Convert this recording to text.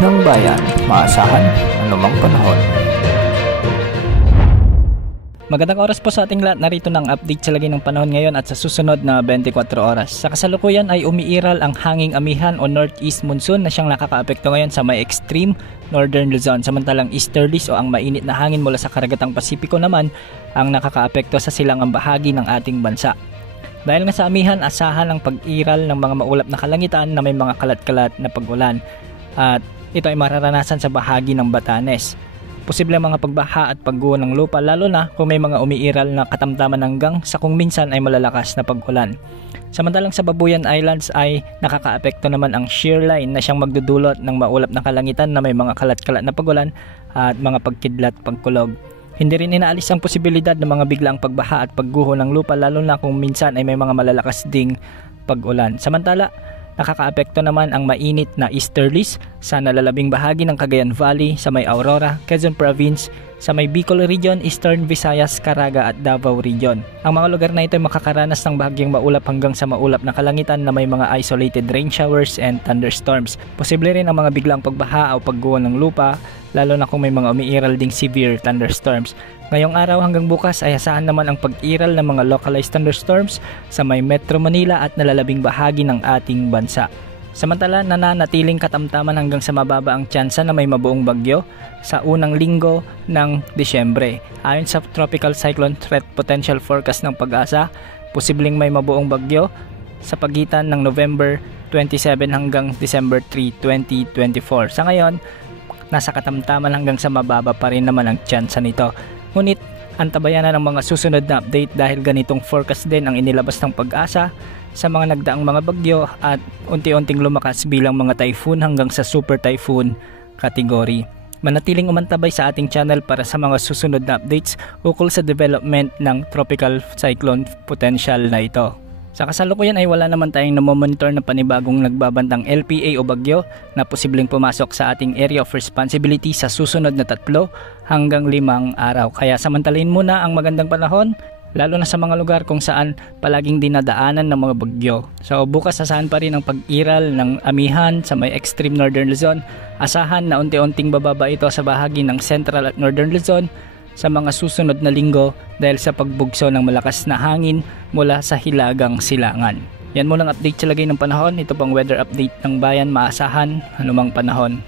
ng bayan, maasahan anumang panahon. Magandang oras po sa ating lahat. Narito ng update sa lagi ng panahon ngayon at sa susunod na 24 oras. Sa kasalukuyan ay umiiral ang hanging amihan o northeast monsoon na siyang nakakaapekto ngayon sa may extreme northern Luzon. Samantalang easterlies o ang mainit na hangin mula sa karagatang Pasipiko naman ang nakakaapekto sa silangang bahagi ng ating bansa. Dahil nga sa amihan, asahan ang pag-iral ng mga maulap na kalangitan na may mga kalat-kalat na pag-ulan. At ito ay mararanasan sa bahagi ng Batanes. Posible ang mga pagbaha at pagguho ng lupa lalo na kung may mga umiiral na katamtaman hanggang sa kung minsan ay malalakas na pag-ulan. Samantalang sa Babuyan Islands ay nakakaapekto naman ang shear line na siyang magdudulot ng maulap na kalangitan na may mga kalat-kalat na pag-ulan at mga pagkidlat pagkulog. Hindi rin inaalis ang posibilidad ng mga biglaang pagbaha at pagguho ng lupa lalo na kung minsan ay may mga malalakas ding pag-ulan. Samantala, nakakaapekto naman ang mainit na easterlies sa nalalabing bahagi ng Cagayan Valley, sa may Aurora, Quezon Province, sa may Bicol Region, Eastern Visayas, Caraga at Davao Region. Ang mga lugar na ito ay makakaranas ng bahagyang maulap hanggang sa maulap na kalangitan na may mga isolated rain showers and thunderstorms. Posible rin ang mga biglang pagbaha o pagguho ng lupa, lalo na kung may mga umiiral ding severe thunderstorms. Ngayong araw hanggang bukas ay asahan naman ang pag-iral ng mga localized thunderstorms sa may Metro Manila at nalalabing bahagi ng ating bansa. Samantala, nananatiling katamtaman hanggang sa mababa ang tsansa na may mabuong bagyo sa unang linggo ng Disyembre. Ayon sa Tropical Cyclone Threat Potential Forecast ng Pag-asa, posibleng may mabuong bagyo sa pagitan ng November 27 hanggang December 3, 2024. Sa ngayon, nasa katamtaman hanggang sa mababa pa rin naman ang tsansa nito. Ngunit, antabayan na ng mga susunod na update dahil ganitong forecast din ang inilabas ng Pag-asa sa mga nagdaang mga bagyo at unti-unting lumakas bilang mga typhoon hanggang sa super typhoon category. Manatiling umantabay sa ating channel para sa mga susunod na updates ukol sa development ng tropical cyclone potential na ito. Sa kasalukuyan ay wala naman tayong namomonitor na panibagong nagbabantang LPA o bagyo na posibleng pumasok sa ating area of responsibility sa susunod na 3 hanggang 5 araw. Kaya samantalahin muna ang magandang panahon, lalo na sa mga lugar kung saan palaging dinadaanan ng mga bagyo. So bukas asahan pa rin ang pag-iral ng amihan sa may extreme northern Luzon. Asahan na unti-unting bababa ito sa bahagi ng central at northern Luzon sa mga susunod na linggo dahil sa pagbugso ng malakas na hangin mula sa hilagang silangan. Yan muna ang update sa lagay ng panahon. Ito pang weather update ng bayan, maasahan anumang panahon.